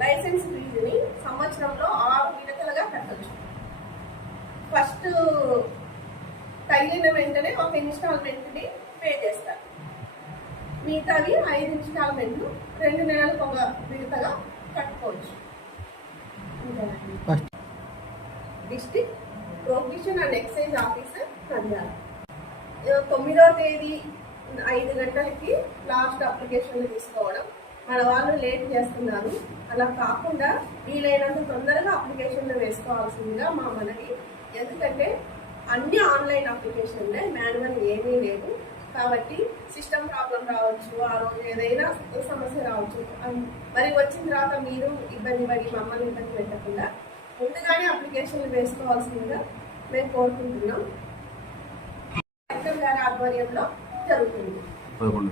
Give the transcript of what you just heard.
Licence ఫీజుని సంవత్సరంలో 6 విడతలుగా కట్టచ్చు. ఫస్ట్ తగిలిన వెంటనే ఒక ఇన్స్టాల్మెంట్ని పే చేస్తారు. మిగతావి 5 ఇన్స్టాల్మెంట్లు 2 నెలలకు ఒక విడతగా కట్టుకోవచ్చు. District prohibition and excise officer Nandyal. 9వ తేదీ 5 గంటలకి లాస్ట్ అప్లికేషన్లు తీసుకోవడం. మన వాళ్ళు లేట్ చేస్తున్నారు. అలా కాకుండా వీలైనంత తొందరగా అప్లికేషన్లు వేసుకోవాల్సిందిగా మా మనవి. ఎందుకంటే అన్ని ఆన్లైన్ అప్లికేషన్లే, మాన్యువల్ ఏమీ లేదు. కాబట్టి సిస్టమ్ ప్రాబ్లం రావచ్చు, ఆ రోజు ఏదైనా సమస్య రావచ్చు. మరి వచ్చిన తర్వాత మీరు ఇబ్బంది పడి మమ్మల్ని ఇబ్బంది పెట్టకుండా ముందుగానే అప్లికేషన్లు వేసుకోవాల్సిందిగా మేము కోరుకుంటున్నాం. కలెక్టర్ గారి ఆధ్వర్యంలో జరుగుతుంది. 11